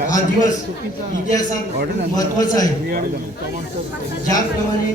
हा दिवस इतिहासात महत्त्वाचा आहे. ज्याप्रमाणे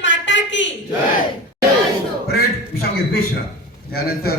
माता की। विश्राम घे विश्राम. त्यानंतर